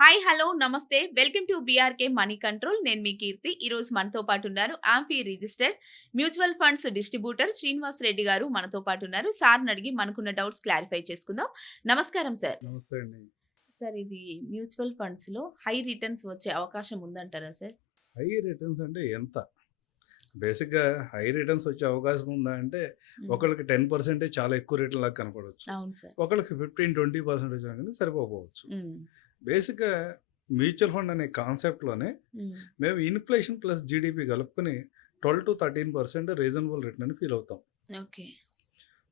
Hi, hello, namaste. Welcome to BRK money control. నేను మీ కీర్తి. ఈరోజు మనతో పాటున్నారు AMFI registered mutual funds distributor Srinivas Reddy గారు మనతో పాటున్నారు. సార్‌ని అడిగి మనకున్న డౌట్స్ క్లారిఫై చేసుకుందాం. నమస్కారం సార్. నమస్తే అండి. సార్, ఇది మ్యూచువల్ ఫండ్స్‌లో హై రిటర్న్స్ వచ్చే అవకాశం ఉందంటారా సార్? హై రిటర్న్స్ అంటే ఎంత? బేసిక్‌గా హై రిటర్న్స్ వచ్చే అవకాశం ఉందా అంటే, హ్మ్. ఒకళ్ళకి 10% చాలా ఎక్కువ రిటర్న్‌లాగా కనపడొచ్చు. అవును సార్. ఒకళ్ళకి 15, 20% వచ్చినా గానీ సరిపోకపోవచ్చు. హ్మ్. బేసిక్‌గా మ్యూచువల్ ఫండ్ అనే కాన్సెప్ట్‌లోనే హ్మ్. మేము ఇన్‌ఫ్లేషన్ ప్లస్ జీడీపీ కలుపుకొని 12-13% రీజనబుల్ రిటర్న్ అని ఫీల్ అవుతాం. ఓకే.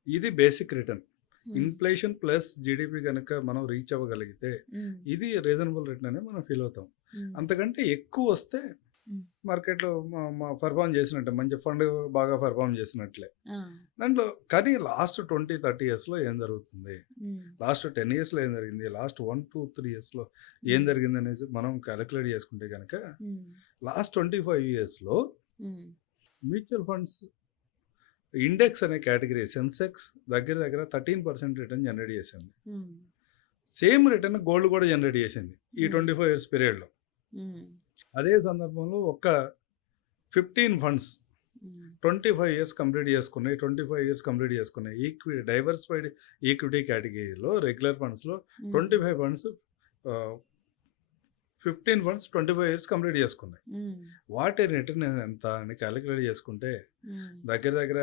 ఇది బేసిక్ రిటర్న్. హ్మ్. ఇన్‌ఫ్లేషన్ ప్లస్ జీడీపీ గనక మనం రీచ్ అవ్వగలిగితే, హ్మ్. ఇది రీజనబుల్ రిటర్న్ అని మనం ఫీల్ అవుతాం. హ్మ్. అంతకంటే ఎక్కువొస్తే హ్మ్. మార్కెట్‌లో మ మ పెర్ఫార్మ్ చేసినట్టే. మంచి ఫండ్ బాగా పెర్ఫార్మ్ చేసినట్లే. ఆ! దాంట్లో కానీ లాస్ట్ 20, 30 ఇయర్స్‌లో ఏం జరుగుతుంది? హ్మ్. లాస్ట్ 10 ఇయర్స్‌లో ఏం జరిగింది? లాస్ట్ 1, 2, 3 ఇయర్స్‌లో ఏం హ్మ్. జరిగిందనేది మనం కాలిక్యులేట్ చేసుకుంటే గనక హ్మ్. లాస్ట్ 25 ఇయర్స్‌లో హ్మ్. మ్యూచువల్ ఫండ్స్ ఇండెక్స్ అనే కేటగిరీ సెన్సెక్స్ దగ్గర దగ్గర 13% రిటర్న్ జనరేట్ చేసింది. హ్మ్. సేమ్ రిటర్న్ గోల్డ్ కూడా జనరేట్ చేసింది. ఈ హ్మ్. 25 ఇయర్స్ పీరియడ్‌లో. హ్మ్. అదే సందర్భంలో ఒక 15 ఫండ్స్ హ్మ్. 25 ఇయర్స్ కంప్లీట్ చేసుకున్నాయి. 25 ఇయర్స్ కంప్లీట్ చేసుకున్నాయి. డైవర్సిఫైడ్ ఈక్విటీ కేటగిరీలో రెగ్యులర్ ఫండ్స్‌లో హ్మ్. 25 ఫండ్స్ ఆహ్, 15 ఫండ్స్ 25 ఇయర్స్ కంప్లీట్ చేసుకున్నాయి. హ్మ్. వాటి రిటర్న్ ఎంత అని కాలిక్యులేట్ చేసుకుంటే హ్మ్. దగ్గర దగ్గర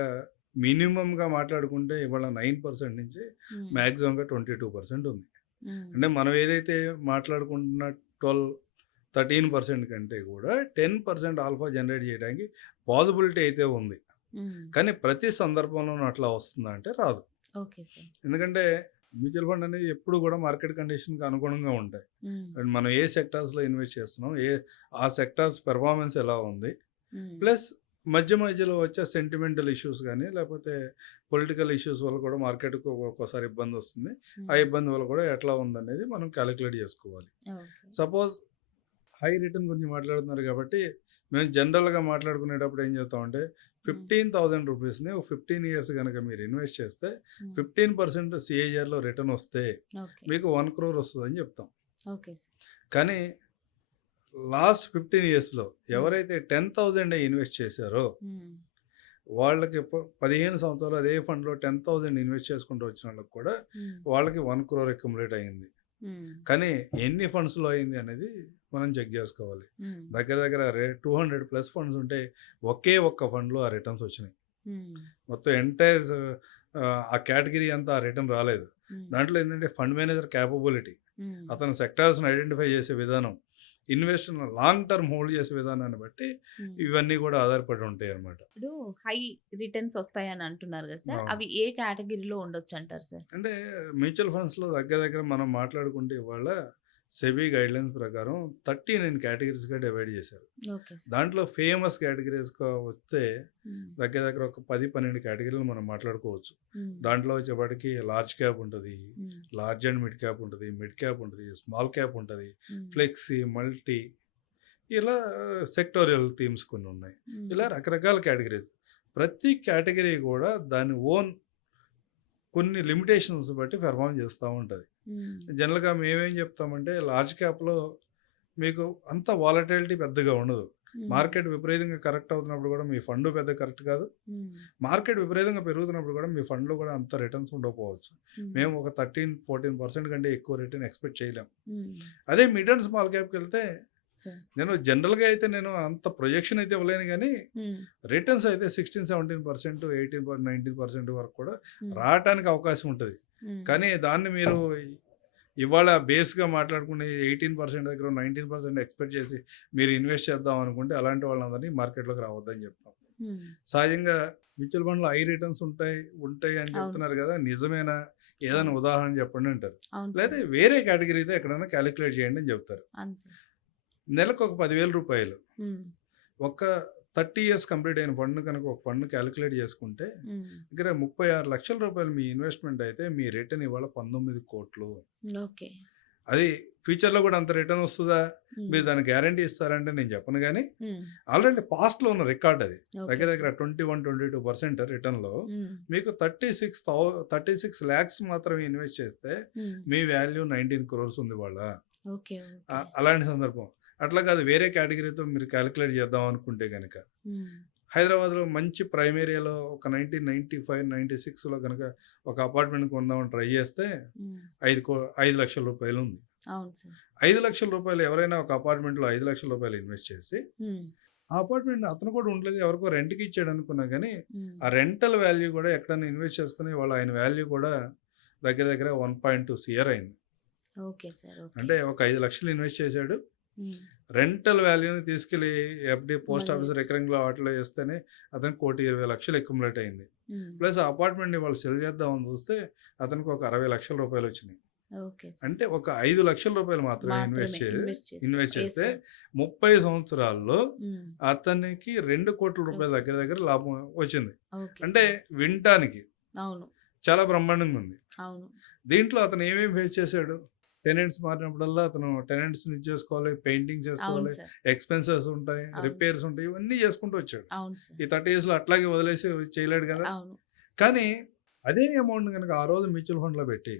మినిమమ్‌గా మాట్లాడుకుంటే ఇవాళ 9% నుంచి హ్మ్. మాక్సిమంగా 22% ఉంది. హ్మ్. అంటే మనం ఏదైతే మాట్లాడుకుంటున్న 12, 13% కంటే కూడా 10% ఆల్ఫా జనరేట్ చేయడానికి పాసిబిలిటీ అయితే ఉంది. హ్మ్. కానీ ప్రతి సందర్భంలోనూ అట్లా వస్తుందా అంటే రాదు. Okay sir. ఎందుకంటే మ్యూచువల్ ఫండ్ అనేది ఎప్పుడు కూడా మార్కెట్ కండిషన్‌కి అనుగుణంగా ఉంటాయి. హ్మ్. అండ్ మనం ఏ సెక్టార్స్‌లో ఇన్వెస్ట్ చేస్తున్నాం, ఆ సెక్టార్స్ పెర్ఫార్మన్స్ ఎలా ఉంది, హ్మ్. ప్లస్ మధ్య మధ్యలో వచ్చే సెంటిమెంటల్ ఇష్యూస్ గానీ, లేకపోతే పొలిటికల్ ఇష్యూస్ వల్ల కూడా మార్కెట్‌కి ఒక్కోసారి ఇబ్బందొస్తుంది. ఆ హ్మ్. ఇబ్బంది వల్ల కూడా ఎట్లా ఉందనేది మనం కాలిక్యులేట్ చేసుకోవాలి. ఓకే. సపోజ్ హై రిటర్న్ గురించి మాట్లాడుతున్నారు కాబట్టి, మేము జనరల్‌గా మాట్లాడుకునేటప్పుడు ఏం చెప్తామంటే, హ్మ్. 15,000 ఒక 15 ఇయర్స్ గనక మీరు ఇన్వెస్ట్ చేస్తే, హ్మ్. 15% సిఏజీఆర్‌లో రిటర్న్ వస్తే, ఓకే. మీకు 1,00,00,000 వస్తదని చెప్తాం. Okay sir. కానీ లాస్ట్ 15 ఇయర్స్‌లో హ్మ్. ఎవరైతే 10,000 ఇన్వెస్ట్ చేశారో, హ్మ్. వాళ్ళకి 15 సంవత్సరాలు అదే ఫండ్‌లో 10,000 ఇన్వెస్ట్ చేసుకుంటూ వచ్చినోళ్ళకి కూడా, హ్మ్. వాళ్ళకి 1,00,00,000 అక్యుములేట్ అయింది. హ్మ్. కానీ ఎన్ని ఫండ్స్‌లో అయింది అనేది మనం చెక్ జేసుకోవాలి. హ్మ్. దగ్గర దగ్గర 200 ప్లస్ ఫండ్స్ ఉంటే ఒకే ఒక్క ఫండ్‌లో ఆ రిటర్న్స్ వచ్చినాయి. హ్మ్. మొత్తం ఎంటైర్ ఆ కేటగిరీ అంతా ఆ రిటర్న్ రాలేదు. హ్మ్. దాంట్లో ఏందంటే ఫండ్ మేనేజర్ కేపబిలిటీ, హ్మ్. అతను సెక్టార్స్‌ని ఐడెంటిఫై చేసే విధానం, ఇన్వెస్ట్‌ని లాంగ్ టర్మ్ హోల్డ్ చేసే విధానాన్ని బట్టి హ్మ్. ఇవన్నీ కూడా ఆధారపడి ఉంటాయన్నమాట. ఇప్పుడు హై రిటర్న్స్ వస్తాయని అంటున్నారు గదా సార్! అవును. అవి ఏ కేటగిరీలో ఉండొచ్చంటారు సార్? అంటే మ్యూచువల్ ఫండ్స్‌లో దగ్గర దగ్గర మనం మాట్లాడుకుంటే ఇవాళ సెబీ గైడ్‌లైన్స్ ప్రకారం 39 కేటగరీస్‌గా డివైడ్ చేశారు. Okay sir. దాంట్లో ఫేమస్ కేటగరీస్‌గా వస్తే హ్మ్. దగ్గర దగ్గర ఒక 10, 12 కేటగిరీలు మనం మాట్లాడుకోవచ్చు. హ్మ్. దాంట్లో వచ్చేపాటికి లార్జ్ క్యాప్ ఉంటది. హ్మ్. లార్జ్ అండ్ మిడ్ క్యాప్ ఉంటది. మిడ్ క్యాప్ ఉంటది. స్మాల్ క్యాప్ ఉంటది. హ్మ్. ఫ్లెక్సీ, మల్టీ ఇలా సెక్టోరియల్ థీమ్స్ కొన్ని ఉన్నాయి. హ్మ్. ఇలా రకరకాల కేటగరీస్. ప్రతి కేటగరీ కూడా దాని ఓన్ కొన్ని లిమిటేషన్స్ బట్టి పెర్ఫార్మ్ చేస్తా ఉంటది. హ్మ్. జనరల్‌గా మేమేం చెప్తామంటే లార్జ్ క్యాప్‌లో మీకు అంత వాలటిలిటీ పెద్దగా ఉండదు. హ్మ్. మార్కెట్ విపరీతంగా కరెక్ట్ అవుతున్నప్పుడు కూడా మీ ఫండ్ పెద్ద కరెక్ట్ కాదు. హ్మ్. మార్కెట్ విపరీతంగా పెరుగుతున్నప్పుడు కూడా మీ ఫండ్‌లో కూడా అంత రిటర్న్స్ ఉండకపోవచ్చు. హ్మ్. మేము ఒక 13, 14% కంటే ఎక్కువ రిటర్న్ ఎక్స్‌పెక్ట్ చేయలేం. హ్మ్. అదే మిడ్ అండ్ స్మాల్ క్యాప్‌కెళ్తే సార్. జనరల్‌గా అయితే నేను అంత ప్రొజెక్షన్ అయితే ఇవ్వలేను గానీ, హ్మ్. రిటర్న్స్ అయితే 16, 17%, 19% వరకు కూడా హ్మ్. రావటానికి అవకాశం ఉంటది. హ్మ్. కానీ దాన్ని మీరు ఇవాళ బేస్‌గా మాట్లాడుకుని 18% దగ్గర 19% ఎక్స్‌పెక్ట్ చేసి మీరు ఇన్వెస్ట్ చేద్దాం అనుకుంటే అలాంటి వాళ్ళందరినీ మార్కెట్‌లోకి రావద్దని చెప్తాం. హ్మ్. సహజంగా మ్యూచువల్ ఫండ్‌లో హై రిటర్న్స్ ఉంటాయి అని అవును. చెప్తున్నారు కదా! నిజమేనా? ఏదైనా అవును. ఉదాహరణ చెప్పండి అంటారు. అవును లేదా సార్. వేరే కేటగిరీతో ఎక్కడైనా కాలిక్యులేట్ చేయండి అని చెప్తారు. అంతే. నెలకు ఒక రూ. 10,000 హ్మ్. ఒక 30 ఇయర్స్ కంప్లీట్ అయిన ఫండ్ కనుక ఒక ఫండ్ కాలిక్యులేట్ చేసుకుంటే హ్మ్. దగ్గర రూ. 36,00,000 మీ ఇన్వెస్ట్‌మెంట్ అయితే మీ రిటర్న్ ఇవాళ 19,00,00,000. ఓకే. అది ఫ్యూచర్‌లో కూడా అంత రిటర్న్ వస్తదా? హ్మ్. మీరు దానికి గ్యారంటీ ఇస్తారంటే నేను చెప్పను గానీ, హ్మ్. ఆల్రెడీ పాస్ట్‌లో ఉన్న రికార్డ్ అది. ఓకే దగ్గర దగ్గర సార్. 21, 22% రిటర్న్‌లో హ్మ్. మీకు 36 లాక్స్ మాత్రమే ఇన్వెస్ట్ చేస్తే హ్మ్. మీ వాల్యూ 19 క్రోర్స్ ఉంది ఇవాళ. ఓకే. ఓకే. అలాంటి సందర్భం. అట్లా కాదు వేరే కేటగిరీతో మీరు కాలిక్యులేట్ చేద్దాం అనుకుంటే గనక, హ్మ్. హైదరాబాద్‌లో మంచి ప్రైమ్ ఏరియాలో ఒక 1995, 96లో గనక ఒక అపార్ట్‌మెంట్ కొందామని ట్రై చేస్తే హ్మ్. 5,00,000 రూపాయలుంది. అవును సార్. 5,00,000 రూపాయలు ఎవరైనా ఒక అపార్ట్‌మెంట్‌లో 5,00,000 రూపాయలు ఇన్వెస్ట్ చేసి, హ్మ్. ఆ అపార్ట్‌మెంట్ అతను కూడా ఉండలేదు. ఎవరికో రెంట్‌కి ఇచ్చాడనుకున్నా గానీ, హ్మ్. ఆ రెంటల్ వాల్యూ కూడా ఎక్కడైనా ఇన్వెస్ట్ చేసుకొని వాళ్ళ ఆయన వాల్యూ కూడా దగ్గర దగ్గర 1.2 సీఆర్ అయింది. Okay sir. ఓకే. అంటే ఒక 5,00,000 ఇన్వెస్ట్ చేశాడు. హ్మ్. రెంటల్ వాల్యూని తీసుకెళ్ళి ఎఫ్‌డి పోస్ట్ మళ్ళీ ఆఫీస్ రికరింగ్‌లో వాటిలో ఏస్తేనే అతనికి 1,20,00,000 అక్యుములేట్ అయింది. హ్మ్. ప్లస్ ఆ అపార్ట్‌మెంట్‌ని వాళ్ళు సెల్ చేద్దామని చూస్తే అతనికి ఒక 60,00,000 రూపాయలొచ్చినాయి. Okay sir. అంటే ఒక 5,00,000 రూపాయలు మాత్రమే మాత్రమే ఇన్వెస్ట్ చేస్తే. ఇన్వెస్ట్ యెస్ చేస్తే సార్. 30 సంవత్సరాల్లో హ్మ్. అతనికి 2,00,00,000 రూపాయల దగ్గర దగ్గర లాభం వచ్చింది. ఓకే అంటే సార్. వినటానికి అవును. చాలా బ్రహ్మాండంగా ఉంది. అవును. దీంట్లో అతను ఏమేమి ఫేస్ చేశాడు? టెనెంట్స్ మారినప్పుడల్లా అతను టెనెంట్స్‌ని ఇచ్చేసుకోవాలి, పెయింటింగ్ అవును చేసుకోవాలి, సార్. ఎక్స్‌పెన్సెస్ ఉంటాయి, అవును రిపేర్స్ సార్. ఉంటాయి. ఇవన్నీ చేసుకుంటూ వచ్చాడు. అవును సార్. ఈ 30 ఇయర్స్‌లో అట్లాగే వదిలేసి చేయలేడు కదా! అవును. కానీ అదే అమౌంట్‌ని గనక ఆ రోజు మ్యూచువల్ ఫండ్‌లో పెట్టి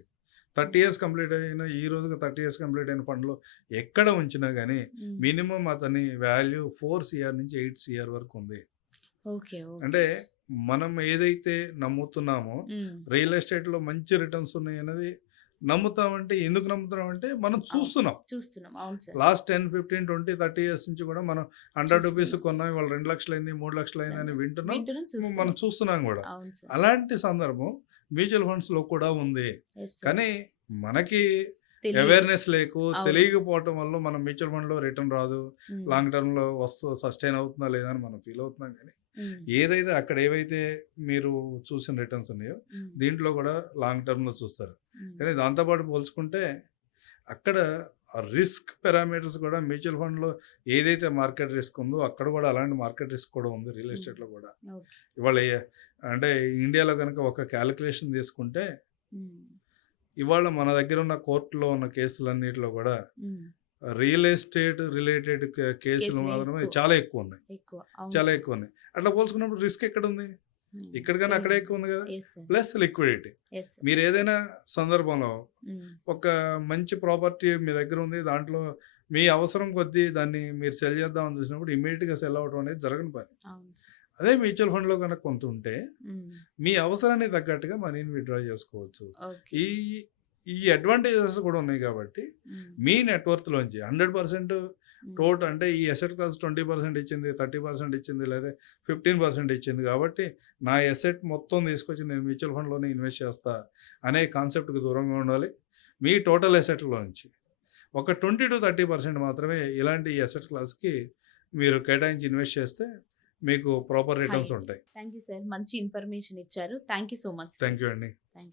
30 హ్మ్. ఇయర్స్ కంప్లీట్ అయిన ఈ రోజుకి 30 ఇయర్స్ కంప్లీట్ అయిన ఫండ్‌లో ఎక్కడ ఉంచినా గాని హ్మ్. మినిమమ్ అతని వాల్యూ 4 సీఆర్ నుంచి 8 సీఆర్ వరకు ఉంది. ఓకే. ఓకే. అంటే మనం ఏదైతే నమ్ముతున్నామో హ్మ్. రియల్ ఎస్టేట్‌లో మంచి రిటర్న్స్ ఉన్నాయన్నది నమ్ముతామంటే ఎందుకు నమ్ముతున్నామంటే మనం అవును. చూస్తున్నాం. చూస్తున్నాం. అవును సార్. లాస్ట్ 10, 15, 20, 30 ఇయర్స్ నుంచి కూడా మనం రూ. 100 చూస్తున్నాం. కొన్నాం. ఇవాళ 2,00,000 అయింది, 3,00,000 అయిందని వింటున్నాం. వింటున్నాం, మనం చూస్తున్నాం. చూస్తున్నాం గూడా. అవును సార్. అలాంటి సందర్భం మ్యూచువల్ ఫండ్స్‌లో కూడా ఉంది. Yes sir. కానీ మనకి తెలీదు. అవేర్‌నెస్ అవును. తెలియకపోవటం వల్ల మనం మ్యూచువల్ ఫండ్‌లో రిటర్న్ రాదు. హ్మ్. లాంగ్ టర్మ్‌లో సస్టైన్ అవుతుందా లేదా అని మనం ఫీల్ అవుతున్నాం గానీ, హ్మ్. ఏదైతే అక్కడ ఏవైతే మీరు చూసిన రిటర్న్స్ ఉన్నాయో హ్మ్. దీంట్లో కూడా లాంగ్ టర్మ్‌లో చూస్తారు. హ్మ్. కానీ దాంతో పాటు పోల్చుకుంటే అక్కడ ఆ రిస్క్ పారామీటర్స్ కూడా మ్యూచువల్ ఫండ్‌లో ఏదైతే మార్కెట్ రిస్క్ ఉందో అక్కడ కూడా అలాంటి మార్కెట్ రిస్క్ కూడా ఉంది రియల్ హ్మ్. ఎస్టేట్‌లో కూడా. ఓకే. ఇవాళ అంటే ఇండియాలో గనుక ఒక క్యాలిక్యులేషన్ తీసుకుంటే హ్మ్. ఇవాళ మన దగ్గర ఉన్న కోర్టులో ఉన్న కేసులన్నిటిలో కూడా హ్మ్. రియల్ ఎస్టేట్ రిలేటెడ్ కేసులు కేసులే మాత్రమే ఎక్కువ. చాలా ఎక్కువ ఉన్నాయి. ఎక్కువ. అవును చాలా సార్. ఎక్కువ ఉన్నాయి. అట్లా పోల్చుకున్నప్పుడు రిస్క్ ఎక్కడుంది? హ్మ్. ఇక్కడ కన్నా అక్కడే ఏముంది? ఎక్కువ ఉంది కదా! Yes sir. Plus liquidity. Yes sir. మీరు ఏదైనా సందర్భంలో హ్మ్. ఒక మంచి ప్రాపర్టీ మీ దగ్గర ఉంది. దాంట్లో మీ అవసరం కొద్దీ దాన్ని మీరు సెల్ చేద్దామని చూసినప్పుడు ఇమ్మీడియేట్‌గా సెల్ అవ్వడం అనేది జరగని పని. అవును సార్. అదే మ్యూచువల్ ఫండ్‌లో గనక కొంత ఉంటే హ్మ్. మీ అవసరానికి తగ్గట్టుగా మనీని విత్‌డ్రా చేసుకోవచ్చు. ఓకే. ఈ ఈ అడ్వాంటేజెస్ కూడా ఉన్నాయి కాబట్టి హ్మ్. మీ నెట్‌వర్త్‌లోంచి 100% హ్మ్. అంటే ఈ అసెట్ క్లాస్ 20% ఇచ్చింది, 30% ఇచ్చింది లేదా 15% ఇచ్చింది కాబట్టి నా అసెట్ మొత్తం తీసుకొచ్చి నేను మ్యూచువల్ ఫండ్‌లోనే ఇన్వెస్ట్ చేస్తా అనే కాన్సెప్ట్‌కి దూరంగా ఉండాలి. మీ టోటల్ అసెట్‌లో నుంచి ఒక 20-30% మాత్రమే ఇలాంటి ఈ అసెట్ క్లాస్‌కి మీరు కేటాయించి ఇన్వెస్ట్ చేస్తే మీకు ప్రాపర్ హాయ్ రిటర్న్స్ అండి. ఉంటాయి. Thank you sir. మంచి ఇన్ఫర్మేషన్ ఇచ్చారు. Thank you so much sir. Thank you అండి. Thank you.